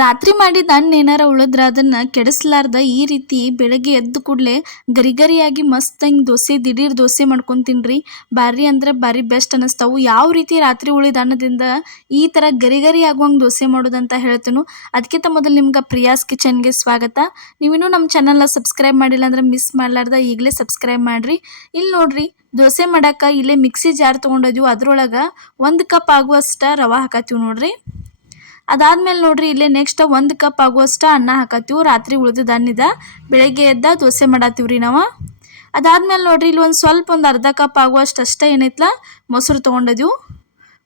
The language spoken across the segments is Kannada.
ರಾತ್ರಿ ಮಾಡಿದ ಹಣ್ಣು ಏನಾರ ಉಳಿದ್ರೆ ಅದನ್ನು ಕೆಡಿಸ್ಲಾರ್ದ ಈ ರೀತಿ ಬೆಳಗ್ಗೆ ಎದ್ದು ಕೂಡಲೇ ಗರಿಗರಿಯಾಗಿ ಮಸ್ತ್ ಹಂಗೆ ದೋಸೆ ದಿಢೀರ್ ದೋಸೆ ಮಾಡ್ಕೊಂಡು ತಿನ್ನಿರಿ. ಭಾರಿ ಅಂದ್ರೆ ಭಾರಿ ಬೆಸ್ಟ್ ಅನ್ನಿಸ್ತಾವು. ಯಾವ ರೀತಿ ರಾತ್ರಿ ಉಳಿದ ಅನ್ನದಿಂದ ಈ ಥರ ಗರಿಗರಿ ಆಗುವಂಗೆ ದೋಸೆ ಮಾಡೋದಂತ ಹೇಳ್ತೇನೆ. ಅದಕ್ಕಿಂತ ಮೊದಲು ನಿಮ್ಗೆ ಪ್ರಿಯಾಸ್ ಕಿಚನ್ಗೆ ಸ್ವಾಗತ. ನೀವಿನ್ನೂ ನಮ್ಮ ಚಾನಲ್ನ ಸಬ್ಸ್ಕ್ರೈಬ್ ಮಾಡಿಲ್ಲ ಅಂದ್ರೆ ಮಿಸ್ ಮಾಡಲಾರ್ದ ಈಗಲೇ ಸಬ್ಸ್ಕ್ರೈಬ್ ಮಾಡಿರಿ. ಇಲ್ಲಿ ನೋಡ್ರಿ, ದೋಸೆ ಮಾಡಕ್ಕೆ ಇಲ್ಲೇ ಮಿಕ್ಸಿ ಜಾರ್ ತೊಗೊಂಡಿದ್ವಿ. ಅದ್ರೊಳಗೆ 1 ಕಪ್ ಆಗುವಷ್ಟು ರವೆ ಹಾಕತ್ತೀವಿ ನೋಡ್ರಿ. ಅದಾದ್ಮೇಲೆ ನೋಡ್ರಿ, ಇಲ್ಲೇ ನೆಕ್ಸ್ಟ್ 1 ಕಪ್ ಆಗುವಷ್ಟು ಅನ್ನ ಹಾಕತ್ತೀವಿ. ರಾತ್ರಿ ಉಳಿದ ಅನ್ನದ ಬೆಳಗ್ಗೆ ಎದ್ದ ದೋಸೆ ಮಾಡತ್ತೀವ್ರಿ ನಾವು. ಅದಾದ್ಮೇಲೆ ನೋಡ್ರಿ, ಇಲ್ಲಿ ಒಂದು ಅರ್ಧ ಕಪ್ ಆಗುವಷ್ಟು ಅಷ್ಟೇ ಏನೈತ್ಲ ಮೊಸರು ತೊಗೊಂಡಿದ್ವು.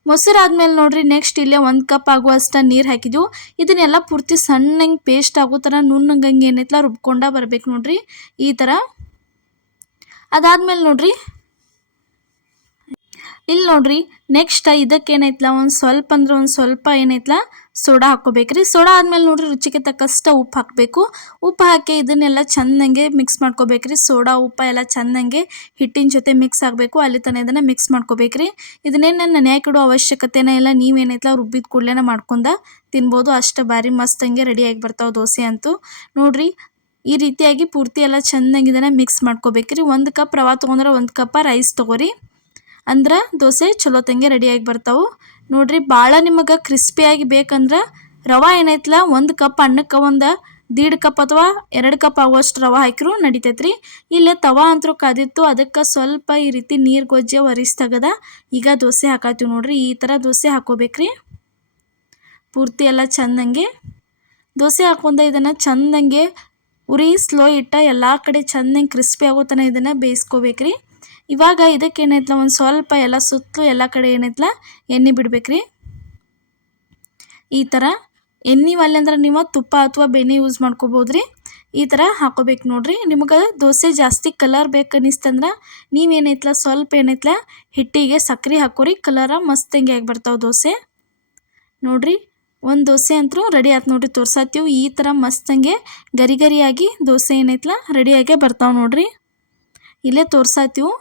ಮೊಸರು ಆದ್ಮೇಲೆ ನೋಡ್ರಿ, ನೆಕ್ಸ್ಟ್ ಇಲ್ಲೇ 1 ಕಪ್ ಆಗುವಷ್ಟು ನೀರು ಹಾಕಿದ್ವು. ಇದನ್ನೆಲ್ಲ ಪೂರ್ತಿ ಸಣ್ಣಂಗೆ ಪೇಸ್ಟ್ ಆಗೋ ಥರ ನುಣ್ಣಂಗೆ ಏನೈತ್ಲ ರುಬ್ಕೊಂಡ ಬರ್ಬೇಕು ನೋಡ್ರಿ, ಈ ಥರ. ಅದಾದ್ಮೇಲೆ ನೋಡ್ರಿ, ಇಲ್ಲಿ ನೋಡ್ರಿ, ನೆಕ್ಸ್ಟ್ ಇದಕ್ಕೆ ಏನೈತ್ಲ ಒಂದು ಸ್ವಲ್ಪ ಏನೈತ್ಲ ಸೋಡಾ ಹಾಕ್ಕೋಬೇಕ್ರಿ. ಸೋಡಾ ಆದ್ಮೇಲೆ ನೋಡ್ರಿ, ರುಚಿಗೆ ತಕ್ಕಷ್ಟು ಉಪ್ಪು ಹಾಕಬೇಕು. ಉಪ್ಪು ಹಾಕಿ ಇದನ್ನೆಲ್ಲ ಚೆಂದಂಗೆ ಮಿಕ್ಸ್ ಮಾಡ್ಕೋಬೇಕ್ರಿ. ಸೋಡಾ ಉಪ್ಪು ಎಲ್ಲ ಚೆಂದಂಗೆ ಹಿಟ್ಟಿನ ಜೊತೆ ಮಿಕ್ಸ್ ಆಗಬೇಕು. ಅಲ್ಲಿ ತನಕ ಇದನ್ನು ಮಿಕ್ಸ್ ಮಾಡ್ಕೋಬೇಕ್ರಿ. ಇದನ್ನೇನು ನೆನೆಯಾಕಿಡೋ ಅವಶ್ಯಕತೆನೇ ಇಲ್ಲ. ನೀವೇನೈತ್ಲ ರುಬ್ಬಿದ ಕೂಡಲೇ ಮಾಡ್ಕೊಂಡ ತಿನ್ಬೋದು. ಅಷ್ಟು ಭಾರಿ ಮಸ್ತಂಗೆ ರೆಡಿಯಾಗಿ ಬರ್ತಾವೆ ದೋಸೆ ಅಂತೂ. ನೋಡ್ರಿ, ಈ ರೀತಿಯಾಗಿ ಪೂರ್ತಿ ಎಲ್ಲ ಚೆಂದಂಗೆ ಇದನ್ನು ಮಿಕ್ಸ್ ಮಾಡ್ಕೋಬೇಕ್ರಿ. 1 ಕಪ್ ರವೆ ತೊಗೊಂಡ್ರೆ 1 ಕಪ್ ರೈಸ್ ತೊಗೋರಿ, ಅಂದ್ರೆ ದೋಸೆ ಚಲೋ ತಂಗೆ ರೆಡಿಯಾಗಿ ಬರ್ತಾವೆ ನೋಡ್ರಿ. ಭಾಳ ನಿಮಗೆ ಕ್ರಿಸ್ಪಿಯಾಗಿ ಬೇಕಂದ್ರೆ ರವೆ ಏನೈತ್ಲ 1 ಕಪ್ ಅನ್ನಕ್ಕೆ 1.5 ಕಪ್ ಅಥವಾ 2 ಕಪ್ ಆಗುವಷ್ಟು ರವೆ ಹಾಕಿರೂ ನಡಿತೈತ್ರಿ. ಇಲ್ಲೇ ತವಾ ಅಂತೂ ಕಾದಿತ್ತು, ಅದಕ್ಕೆ ಸ್ವಲ್ಪ ಈ ರೀತಿ ನೀರು ಗೊಜ್ಜೆ ಒರಿಸ್ತಗದ ಈಗ ದೋಸೆ ಹಾಕತ್ತೀವಿ ನೋಡ್ರಿ. ಈ ಥರ ದೋಸೆ ಹಾಕೋಬೇಕ್ರಿ. ಪೂರ್ತಿ ಎಲ್ಲ ಚೆಂದಂಗೆ ದೋಸೆ ಹಾಕೊಂಡ ಇದನ್ನು ಚೆಂದಂಗೆ ಉರಿ ಸ್ಲೋ ಇಟ್ಟ ಎಲ್ಲ ಕಡೆ ಚೆಂದಂಗೆ ಕ್ರಿಸ್ಪಿ ಆಗೋ ತನಕ ಇದನ್ನು ಬೇಯಿಸ್ಕೋಬೇಕ್ರಿ. ಇವಾಗ ಇದಕ್ಕೆ ಏನೈತ್ಲ ಒಂದು ಸ್ವಲ್ಪ ಎಲ್ಲ ಸುತ್ತಲೂ ಎಲ್ಲ ಕಡೆ ಏನೈತ್ಲ ಎಣ್ಣೆ ಬಿಡ್ಬೇಕ್ರಿ. ಈ ಥರ ಎಣ್ಣೆ ಒಲೆ ಅಂದ್ರೆ ನೀವು ತುಪ್ಪ ಅಥವಾ ಬೆಣ್ಣೆ ಯೂಸ್ ಮಾಡ್ಕೋಬೋದ್ರಿ. ಈ ಥರ ಹಾಕೋಬೇಕು ನೋಡ್ರಿ. ನಿಮಗೆ ದೋಸೆ ಜಾಸ್ತಿ ಕಲರ್ ಬೇಕು ಅನ್ನಿಸ್ತಂದ್ರೆ ನೀವೇನೈತ್ಲ ಸ್ವಲ್ಪ ಏನೈತ್ಲ ಹಿಟ್ಟಿಗೆ ಸಕ್ಕರೆ ಹಾಕೋರಿ. ಕಲರ ಮಸ್ತಂಗೆ ಆಗಿ ಬರ್ತಾವೆ ದೋಸೆ ನೋಡ್ರಿ. ಒಂದು ದೋಸೆ ಅಂತೂ ರೆಡಿ ಆಯ್ತು ನೋಡ್ರಿ, ತೋರ್ಸತ್ತೀವಿ. ಈ ಥರ ಮಸ್ತಂಗೆ ಗರಿಗರಿಯಾಗಿ ದೋಸೆ ಏನೈತ್ಲ ರೆಡಿಯಾಗೆ ಬರ್ತಾವೆ ನೋಡ್ರಿ. ಇಲ್ಲೇ ತೋರ್ಸತ್ತೀವಿ.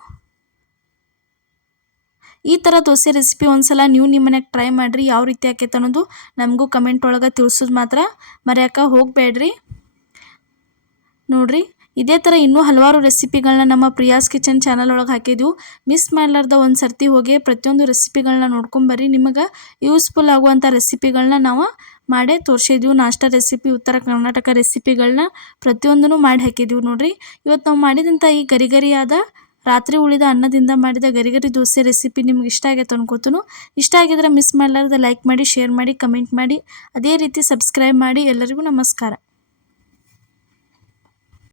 ಈ ಥರ ದೋಸೆ ರೆಸಿಪಿ ಒಂದ್ಸಲ ನೀವು ನಿಮ್ಮ ಮನ್ಯಾಗ ಟ್ರೈ ಮಾಡಿರಿ. ಯಾವ ರೀತಿ ಆಕೈತೆ ಅನ್ನೋದು ನಮಗೂ ಕಮೆಂಟ್ ಒಳಗೆ ತಿಳಿಸೋದು ಮಾತ್ರ ಮರ್ಯಾಕ ಹೋಗಬೇಡ್ರಿ ನೋಡ್ರಿ. ಇದೇ ಥರ ಇನ್ನೂ ಹಲವಾರು ರೆಸಿಪಿಗಳನ್ನ ನಮ್ಮ ಪ್ರಿಯಾಸ್ ಕಿಚನ್ ಚಾನಲ್ ಒಳಗೆ ಹಾಕಿದ್ವು. ಮಿಸ್ ಮಾಡಲಾರ್ದ ಒಂದು ಸರ್ತಿ ಹೋಗಿ ಪ್ರತಿಯೊಂದು ರೆಸಿಪಿಗಳನ್ನ ನೋಡ್ಕೊಂಬರ್ರಿ. ನಿಮಗೆ ಯೂಸ್ಫುಲ್ ಆಗುವಂಥ ರೆಸಿಪಿಗಳನ್ನ ನಾವು ಮಾಡೇ ತೋರಿಸಿದ್ವಿ. ನಾಷ್ಟಾ ರೆಸಿಪಿ, ಉತ್ತರ ಕರ್ನಾಟಕ ರೆಸಿಪಿಗಳನ್ನ ಪ್ರತಿಯೊಂದೂ ಮಾಡಿ ಹಾಕಿದ್ವಿ ನೋಡ್ರಿ. ಇವತ್ತು ನಾವು ಮಾಡಿದಂಥ ಈ ಗರಿಗರಿಯಾದ ರಾತ್ರಿ ಉಳಿದ ಅನ್ನದಿಂದ ಮಾಡಿದ ಗರಿಗರಿ ದೋಸೆ ರೆಸಿಪಿ ನಿಮ್ಗೆ ಇಷ್ಟ ಆಗೈತೆ ಅನ್ಕೋತನು. ಇಷ್ಟ ಆಗಿದ್ರೆ ಮಿಸ್ ಮಾಡಲಾರ್ದ ಲೈಕ್ ಮಾಡಿ, ಶೇರ್ ಮಾಡಿ, ಕಮೆಂಟ್ ಮಾಡಿ, ಅದೇ ರೀತಿ ಸಬ್ಸ್ಕ್ರೈಬ್ ಮಾಡಿ. ಎಲ್ಲರಿಗೂ ನಮಸ್ಕಾರ.